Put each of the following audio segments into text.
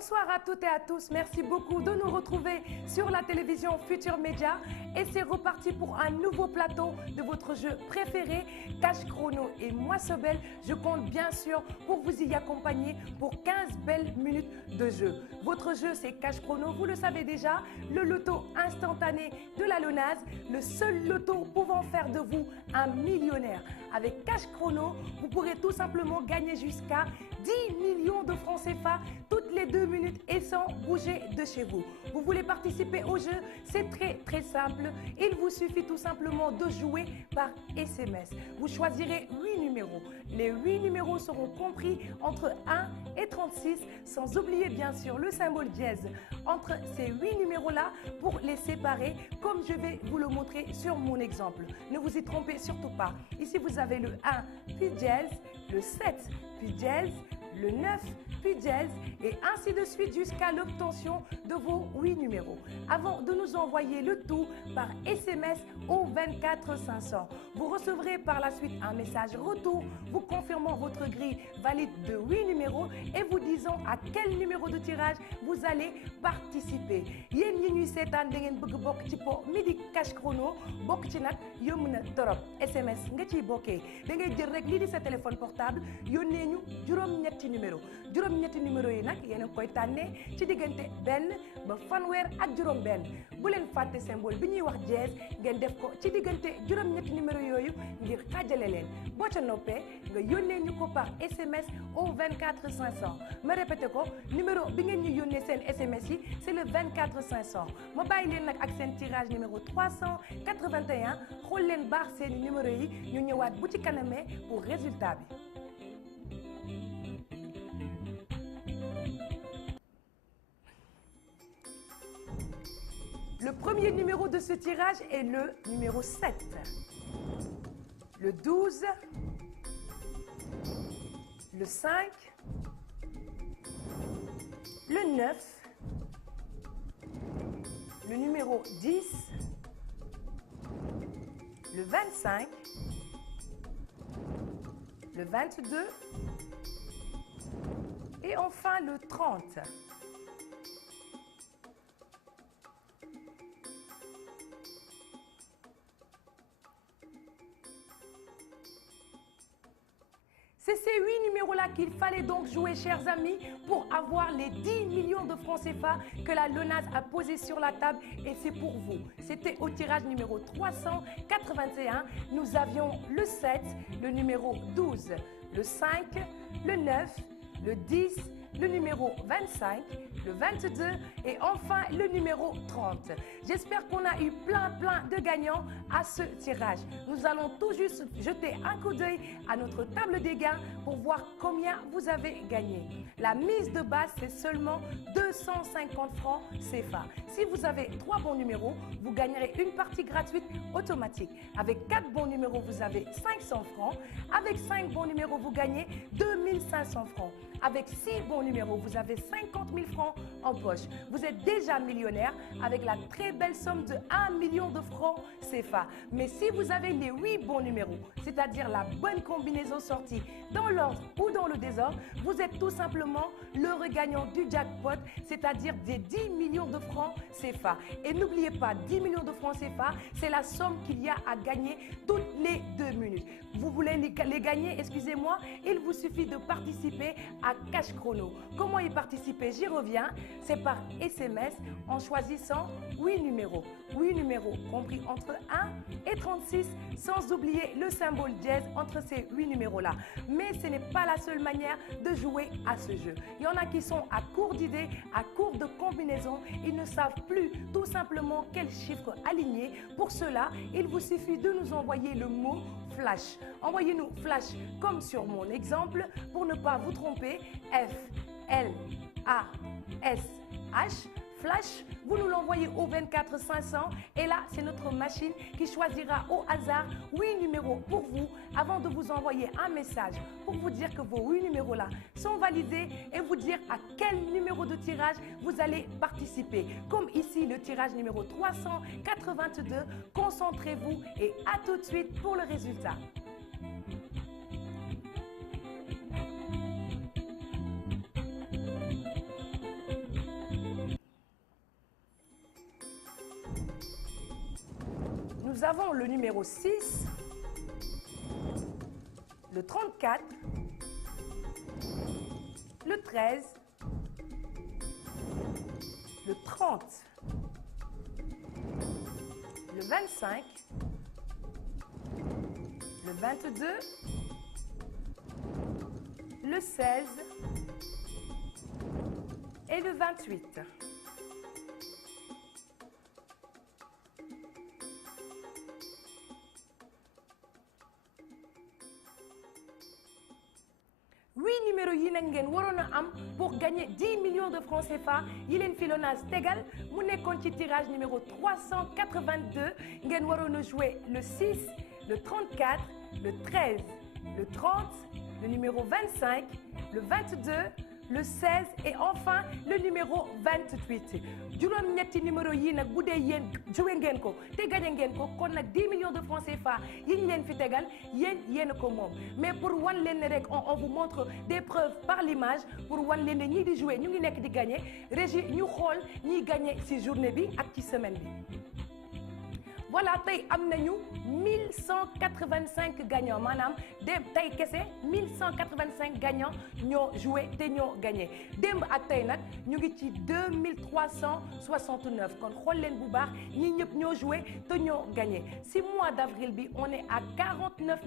Bonsoir à toutes et à tous. Merci beaucoup de nous retrouver sur la télévision Futur Média. Et c'est reparti pour un nouveau plateau de votre jeu préféré, Cash Chrono. Et moi, Sobel, je compte bien sûr pour vous y accompagner pour 15 belles minutes de jeu. Votre jeu, c'est Cash Chrono. Vous le savez déjà, le loto instantané de la Lonase, le seul loto pouvant faire de vous un millionnaire. Avec Cash Chrono, vous pourrez tout simplement gagner jusqu'à 10 millions de francs CFA toutes les 2 minutes et sans bouger de chez vous. Vous voulez participer au jeu? C'est très simple. Il vous suffit tout simplement de jouer par SMS. Vous choisirez 8 numéros. Les 8 numéros seront compris entre 1 et 36, sans oublier bien sûr le symbole dièse entre ces 8 numéros-là pour les séparer, comme je vais vous le montrer sur mon exemple. Ne vous y trompez surtout pas. Ici, vous avez le 1, puis dièse, le 7, puis dièse, le 9, puis dièse, et ainsi de suite jusqu'à l'obtention de vos 8 numéros. Avant de nous envoyer le tout par SMS au 24 500, vous recevrez par la suite un message retour vous confirmant votre grille valide de 8 numéros et vous disant à quel numéro de tirage vous allez participer. Yéen ñi ñuy seetaan da ngeen bëgg bokk ci po midi Cash Chrono bokk ci nag yomb na torop. SMS nga ciy bokkee da ngay jël rek lii di sa téléphone portable yónnee ñu juróom-ñetti numéro yi nag yéen a koy tànnee ci diggante benn ba fanweer ak juróom-benn. bu leen fàtte symbole bi ñuy wax dièse ngeen def ko ci diggante juróom-ñetti numéro yooyu ngir xaajale leen. boo ca noppee nga yónnee ñu ko par SMS au 24 500. ma répété ko numéro bi ngeen ñu yónnee seen SMS yi c'est le 24 500. ma bàyyi leen nag ak seen tirage numéro 381 xool leen baax seen numéro yi ñu ñëwaat bu ci kanamee pour résultat bi. Le premier numéro de ce tirage est le numéro 7, le 12, le 5, le 9, le numéro 10, le 25, le 22 et enfin le 30. C'est ces 8 numéros-là qu'il fallait donc jouer, chers amis, pour avoir les 10 millions de francs CFA que la Lonase a posés sur la table. Et c'est pour vous. C'était au tirage numéro 381. Nous avions le 7, le numéro 12, le 5, le 9, le 10, le numéro 25, le 22 et enfin le numéro 30. J'espère qu'on a eu plein de gagnants à ce tirage. Nous allons tout juste jeter un coup d'œil à notre table des gains pour voir combien vous avez gagné. La mise de base, c'est seulement 250 francs CFA. Si vous avez 3 bons numéros, vous gagnerez une partie gratuite automatique. Avec 4 bons numéros, vous avez 500 francs. Avec 5 bons numéros, vous gagnez 2500 francs. Avec 6 bons numéros, vous avez 50 000 francs en poche. Vous êtes déjà millionnaire avec la très belle somme de 1 million de francs CFA. Mais si vous avez les 8 bons numéros, c'est-à-dire la bonne combinaison sortie dans l'ordre ou dans le désordre, vous êtes tout simplement le regagnant du jackpot, c'est-à-dire des 10 millions de francs CFA. Et n'oubliez pas, 10 millions de francs CFA, c'est la somme qu'il y a à gagner toutes les 2 minutes. Vous voulez les gagner, excusez-moi, il vous suffit de participer à Cash Chrono. Comment y participer? J'y reviens. C'est par SMS en choisissant 8 numéros. 8 numéros compris entre 1 et 36, sans oublier le symbole dièse entre ces 8 numéros-là. Mais ce n'est pas la seule manière de jouer à ce jeu. Il y en a qui sont à court d'idées, à court de combinaisons. Ils ne savent plus tout simplement quel chiffre aligner. Pour cela, il vous suffit de nous envoyer le mot flash. Envoyez-nous flash comme sur mon exemple pour ne pas vous tromper. F, L, A, S, H. Flash, vous nous l'envoyez au 24 500 et là, c'est notre machine qui choisira au hasard 8 numéros pour vous avant de vous envoyer un message pour vous dire que vos 8 numéros-là sont validés et vous dire à quel numéro de tirage vous allez participer. Comme ici, le tirage numéro 382, concentrez-vous et à tout de suite pour le résultat. avons le numéro 6, le 34, le 13, le 30, le 25, le 22, le 16 et le 28. Numéro yi nag ngeen waroon a am pour gagner 10 millions de francs CFA yi leen fi Lonase tegal mu nekkoon ci tirage numéro 382 ngeen waroon a jouer le 6, le 34, le 13, le 30, le numéro 25, le 22, le 16 et enfin le numéro 28 juróom-ñetti numéro yi nag bu dee yéen joué ngeen ko te gagné ngeen ko kon nag 10 millions de francs CFA yi ñu leen fi tegal yéen ko moom mais pour wan leen ne rek on vous montre des preuves par l'image pour wan leen ne ñii di joué ñu ngi nekk di gagné régie ñu xool ñiy gagné ci journée bi ak ci semaine bi. Voilà tey am nañu 1185 gagnants maanaam tey kese 1185 gagnants ñoo joué te ñoo gagné démb ak tey nag ñu ngi ci 2369 kon xool leen bu baax ñi ñëpp ñoo joué te ñoo gagné si mois d'avril bi on est à 49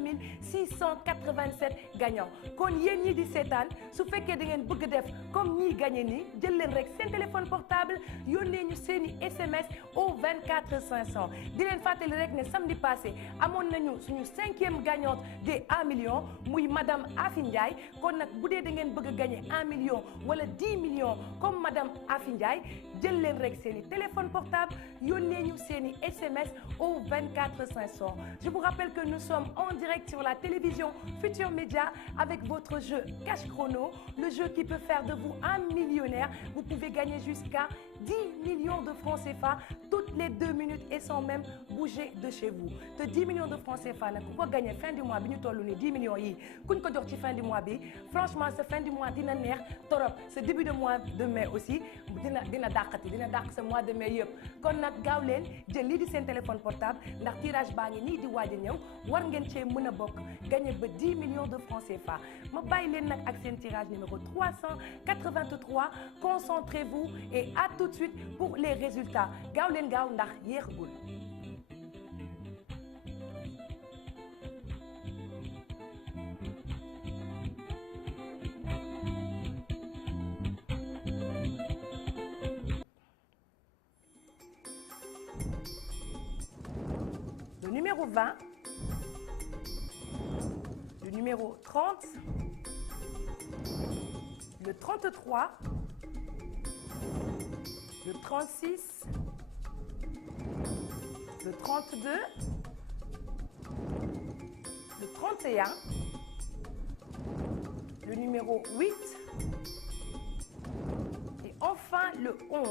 687 gagnants kon yéen ñi di seetaan su fekkee da ngeen bëgg def comme ñiy gagné nii jël leen rek seen téléphone portable yónnee ñu seeni SMS au 24 500. di leen fàttali rek ne samedi passé amoon nañu suñu 5e gagnante des 1 million muy madame Afi Ndiaye kon nag bu dee da ngeen bëgg a gagner 1 million wala 10 millions comme madame Afi Ndiaye jël leen rek seeni téléphone portable yónnee ñu seeni SMS au 24 500. Je vous rappelle que nous sommes en direct sur la télévision Futur Média avec votre jeu Cash Chrono, le jeu qui peut faire de vous un millionnaire. Vous pouvez gagner jusqu'à 10 millions de francs CFA toutes les 2 minutes et sans même bouger de chez vous. te 10 millions de francs CFA nag ku ko gagné fin du mois bi ñu toll nii 10 millions yi kuñ ko jox ci fin du mois bi franchement sa fin du mois dina neex torop sa début de mois de mai aussi dina dàq sa mois de mai yëpp kon nag gaaw leen jël lii di seen téléphone portable ndax tirage baa ngi nii di waaj a ñëw war ngeen cee mën a bokk gagné ba 10 millions de francs CFA ma bàyyi leen nag ak seen tirage numéro 383 concentrez-vous et à tout de suite pour les résultats gaaw leen gaaw ndax yéexagul. Le numéro 20, le numéro 30, le 33, le 36, le 32, le 31, le numéro 8 et enfin le 11.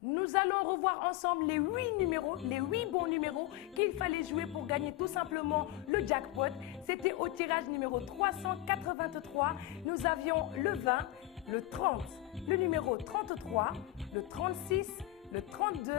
Nous allons revoir ensemble les 8 numéros, les 8 bons numéros qu'il fallait jouer pour gagner tout simplement le jackpot. C'était au tirage numéro 383. Nous avions le 20, le 30, le numéro 33, le 36, le 32,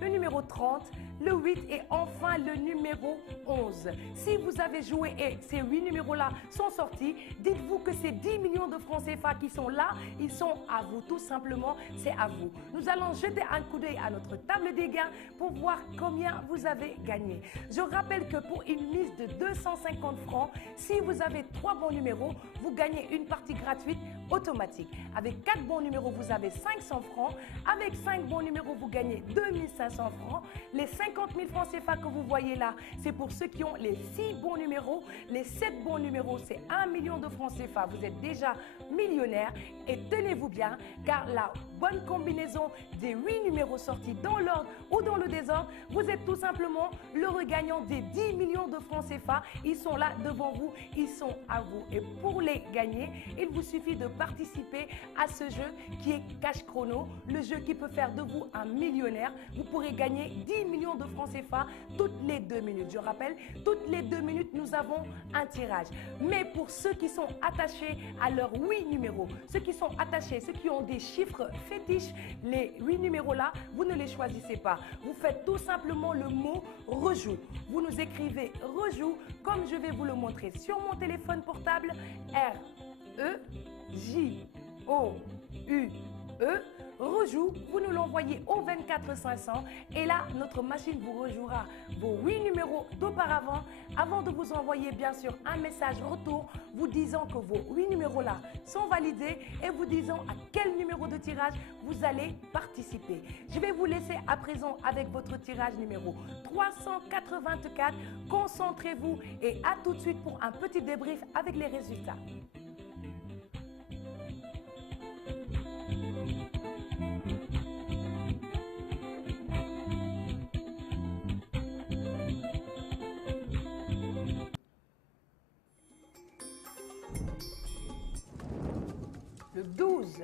le numéro 30, le 8 et enfin le numéro 11. Si vous avez joué et ces 8 numéros-là sont sortis, dites-vous que ces 10 millions de francs CFA qui sont là, ils sont à vous, tout simplement, c'est à vous. Nous allons jeter un coup d'œil à notre table des gains pour voir combien vous avez gagné. Je rappelle que pour une mise de 250 francs, si vous avez 3 bons numéros, vous gagnez une partie gratuite automatique. Avec 4 bons numéros, vous avez 500 francs. Avec 5 bons numéros, vous gagnez 2500 francs. Les 50 000 francs CFA que vous voyez là, c'est pour ceux qui ont les 6 bons numéros. Les 7 bons numéros, c'est 1 million de francs CFA. Vous êtes déjà millionnaire et tenez-vous bien, car la bonne combinaison des 8 numéros sortis dans l'ordre ou dans le désordre, vous êtes tout simplement le regagnant des 10 millions de francs CFA. Ils sont là devant vous, ils sont à vous. Et pour les gagner, il vous suffit de participer à ce jeu qui est Cash Chrono, le jeu qui peut faire de vous un millionnaire. Vous pourrez gagner 10 millions de francs CFA toutes les 2 minutes. Je rappelle, toutes les 2 minutes, nous avons un tirage. Mais pour ceux qui sont attachés à leurs 8 numéros, ceux qui sont attachés, ceux qui ont des chiffres fétiches, les 8 numéros-là, vous ne les choisissez pas. Vous faites tout simplement le mot « rejoue ». Vous nous écrivez « rejoue » comme je vais vous le montrer sur mon téléphone portable, R-E-J-O-U-E, rejoue, vous nous l'envoyez au 24 500 et là, notre machine vous rejouera vos 8 numéros d'auparavant avant de vous envoyer bien sûr un message retour vous disant que vos 8 numéros-là sont validés et vous disant à quel numéro de tirage vous allez participer. Je vais vous laisser à présent avec votre tirage numéro 384. Concentrez-vous et à tout de suite pour un petit débrief avec les résultats. Le 12,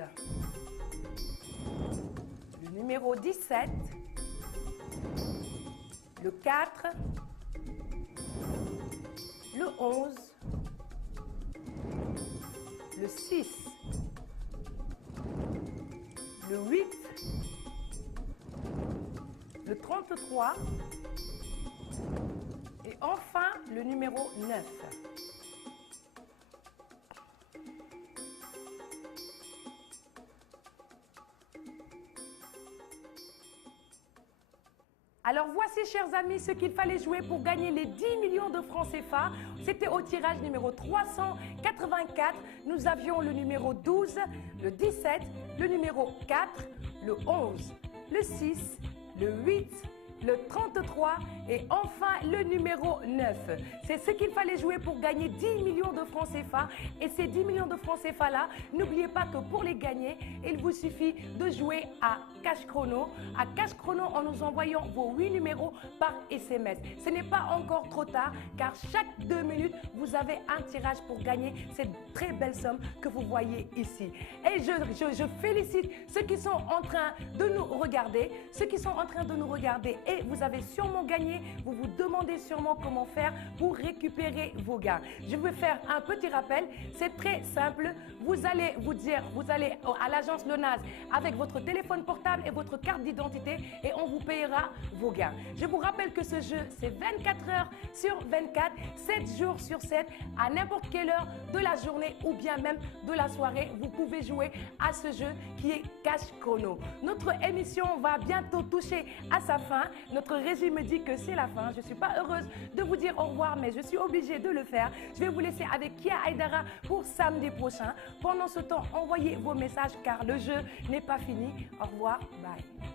le numéro 17, le 4, le 11, le 6, le 8, le 33 et enfin le numéro 9. Alors voici, chers amis, ce qu'il fallait jouer pour gagner les 10 millions de francs CFA. C'était au tirage numéro 384. Nous avions le numéro 12, le 17, le numéro 4, le 11, le 6, le 8, le 33 et enfin le numéro 9. C'est ce qu'il fallait jouer pour gagner 10 millions de francs CFA. Et ces 10 millions de francs CFA là, n'oubliez pas que pour les gagner, il vous suffit de jouer à Cash Chrono. À Cash Chrono en nous envoyant vos 8 numéros par SMS. Ce n'est pas encore trop tard car chaque 2 minutes, vous avez un tirage pour gagner cette très belle somme que vous voyez ici. Et je félicite ceux qui sont en train de nous regarder, et vous avez sûrement gagné, vous vous demandez sûrement comment faire pour récupérer vos gains. Je vais faire un petit rappel, c'est très simple. Vous allez à l'agence Lonase avec votre téléphone portable et votre carte d'identité et on vous payera vos gains. Je vous rappelle que ce jeu, c'est 24 heures sur 24, 7 jours sur 7, à n'importe quelle heure de la journée ou bien même de la soirée. Vous pouvez jouer à ce jeu qui est Cash Chrono. Notre émission va bientôt toucher à sa fin. Notre régie me dit que c'est la fin. Je ne suis pas heureuse de vous dire au revoir, mais je suis obligée de le faire. Je vais vous laisser avec Kia Aidara pour samedi prochain. Pendant ce temps, envoyez vos messages car le jeu n'est pas fini. Au revoir, bye.